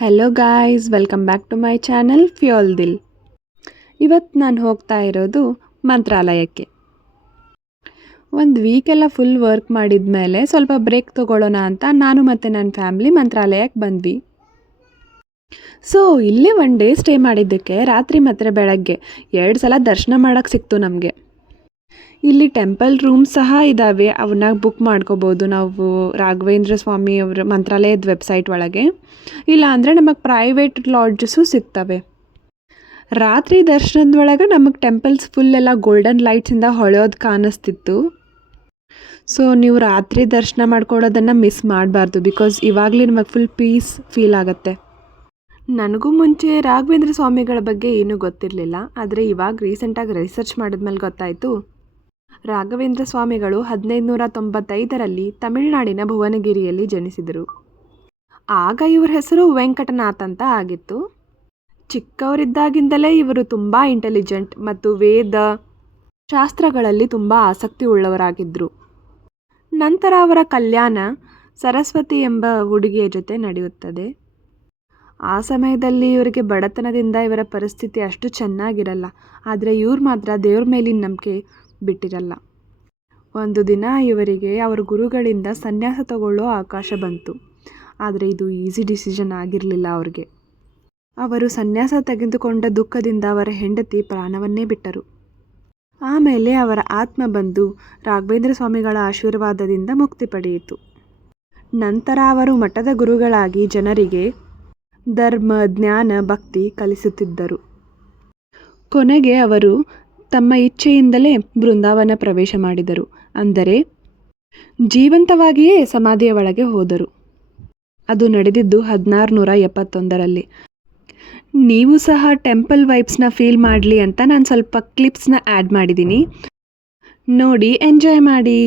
Hello guys, welcome back to my channel fuel ದಿಲ್. ಇವತ್ತು ನಾನು ಹೋಗ್ತಾ ಇರೋದು ಮಂತ್ರಾಲಯಕ್ಕೆ. ಒಂದು ವೀಕೆಲ್ಲ ಫುಲ್ ವರ್ಕ್ ಮಾಡಿದ ಮೇಲೆ ಸ್ವಲ್ಪ ಬ್ರೇಕ್ ತೊಗೊಳ್ಳೋಣ ಅಂತ ನಾನು ಮತ್ತು ನನ್ನ ಫ್ಯಾಮ್ಲಿ ಮಂತ್ರಾಲಯಕ್ಕೆ ಬಂದ್ವಿ. ಸೊ ಇಲ್ಲೇ ಒನ್ ಡೇ ಸ್ಟೇ ಮಾಡಿದ್ದಕ್ಕೆ ರಾತ್ರಿ ಮತ್ತು ಬೆಳಗ್ಗೆ 2 ಸಲ ದರ್ಶನ ಮಾಡೋಕ್ಕೆ ಸಿಕ್ತು ನಮಗೆ. ಇಲ್ಲಿ ಟೆಂಪಲ್ ರೂಮ್ಸ್ ಸಹ ಇದ್ದಾವೆ, ಅವನ್ನ ಬುಕ್ ಮಾಡ್ಕೋಬೋದು ನಾವು ರಾಘವೇಂದ್ರ ಸ್ವಾಮಿ ಅವರ ಮಂತ್ರಾಲಯದ ವೆಬ್ಸೈಟ್ ಒಳಗೆ. ಇಲ್ಲ ಅಂದರೆ ನಮಗೆ ಪ್ರೈವೇಟ್ ಲಾಡ್ಜಸ್ಸು ಸಿಗ್ತವೆ. ರಾತ್ರಿ ದರ್ಶನದೊಳಗೆ ನಮಗೆ ಟೆಂಪಲ್ಸ್ ಫುಲ್ಲೆಲ್ಲ ಗೋಲ್ಡನ್ ಲೈಟ್ಸಿಂದ ಹೊಳೆಯೋದು ಕಾಣಿಸ್ತಿತ್ತು. ಸೊ ನೀವು ರಾತ್ರಿ ದರ್ಶನ ಮಾಡ್ಕೊಳ್ಳೋದನ್ನು ಮಿಸ್ ಮಾಡಬಾರ್ದು, ಬಿಕಾಸ್ ಇವಾಗಲೇ ನಮಗೆ ಫುಲ್ ಪೀಸ್ ಫೀಲ್ ಆಗುತ್ತೆ. ನನಗೂ ಮುಂಚೆ ರಾಘವೇಂದ್ರ ಸ್ವಾಮಿಗಳ ಬಗ್ಗೆ ಏನೂ ಗೊತ್ತಿರಲಿಲ್ಲ, ಆದರೆ ಇವಾಗ ರೀಸೆಂಟಾಗಿ ರಿಸರ್ಚ್ ಮಾಡಿದ್ಮೇಲೆ ಗೊತ್ತಾಯಿತು. ರಾಘವೇಂದ್ರ ಸ್ವಾಮಿಗಳು 1595ರಲ್ಲಿ ತಮಿಳುನಾಡಿನ ಭುವನಗಿರಿಯಲ್ಲಿ ಜನಿಸಿದರು. ಆಗ ಇವ್ರ ಹೆಸರು ವೆಂಕಟನಾಥ್ ಅಂತ ಆಗಿತ್ತು. ಚಿಕ್ಕವರಿದ್ದಾಗಿಂದಲೇ ಇವರು ತುಂಬ ಇಂಟೆಲಿಜೆಂಟ್ ಮತ್ತು ವೇದ ಶಾಸ್ತ್ರಗಳಲ್ಲಿ ತುಂಬ ಆಸಕ್ತಿ ಉಳ್ಳವರಾಗಿದ್ದರು. ನಂತರ ಅವರ ಕಲ್ಯಾಣ ಸರಸ್ವತಿ ಎಂಬ ಹುಡುಗಿಯ ಜೊತೆ ನಡೆಯುತ್ತದೆ. ಆ ಸಮಯದಲ್ಲಿ ಇವರಿಗೆ ಬಡತನದಿಂದ ಇವರ ಪರಿಸ್ಥಿತಿ ಅಷ್ಟು ಚೆನ್ನಾಗಿರಲ್ಲ, ಆದರೆ ಇವ್ರು ಮಾತ್ರ ದೇವ್ರ ಮೇಲಿನ ನಂಬಿಕೆ ಬಿಟ್ಟಿರಲ್ಲ. ಒಂದು ದಿನ ಇವರಿಗೆ ಅವರ ಗುರುಗಳಿಂದ ಸನ್ಯಾಸ ತಗೊಳ್ಳೋ ಅವಕಾಶ ಬಂತು, ಆದರೆ ಇದು ಈಸಿ ಡಿಸಿಷನ್ ಆಗಿರಲಿಲ್ಲ ಅವ್ರಿಗೆ. ಅವರು ಸನ್ಯಾಸ ತೆಗೆದುಕೊಂಡ ದುಃಖದಿಂದ ಅವರ ಹೆಂಡತಿ ಪ್ರಾಣವನ್ನೇ ಬಿಟ್ಟರು. ಆಮೇಲೆ ಅವರ ಆತ್ಮ ಬಂದು ರಾಘವೇಂದ್ರ ಸ್ವಾಮಿಗಳ ಆಶೀರ್ವಾದದಿಂದ ಮುಕ್ತಿ ಪಡೆಯಿತು. ನಂತರ ಅವರು ಮಠದ ಗುರುಗಳಾಗಿ ಜನರಿಗೆ ಧರ್ಮ, ಜ್ಞಾನ, ಭಕ್ತಿ ಕಲಿಸುತ್ತಿದ್ದರು. ಕೊನೆಗೆ ಅವರು ತಮ್ಮ ಇಚ್ಛೆಯಿಂದಲೇ ಬೃಂದಾವನ ಪ್ರವೇಶ ಮಾಡಿದರು, ಅಂದರೆ ಜೀವಂತವಾಗಿಯೇ ಸಮಾಧಿಯ ಒಳಗೆ ಹೋದರು. ಅದು ನಡೆದಿದ್ದು 1671ರಲ್ಲಿ. ನೀವು ಸಹ ಟೆಂಪಲ್ ವೈಬ್ಸ್ನ ಫೀಲ್ ಮಾಡಲಿ ಅಂತ ನಾನು ಸ್ವಲ್ಪ ಕ್ಲಿಪ್ಸ್ನ ಆ್ಯಡ್ ಮಾಡಿದ್ದೀನಿ, ನೋಡಿ ಎಂಜಾಯ್ ಮಾಡಿ.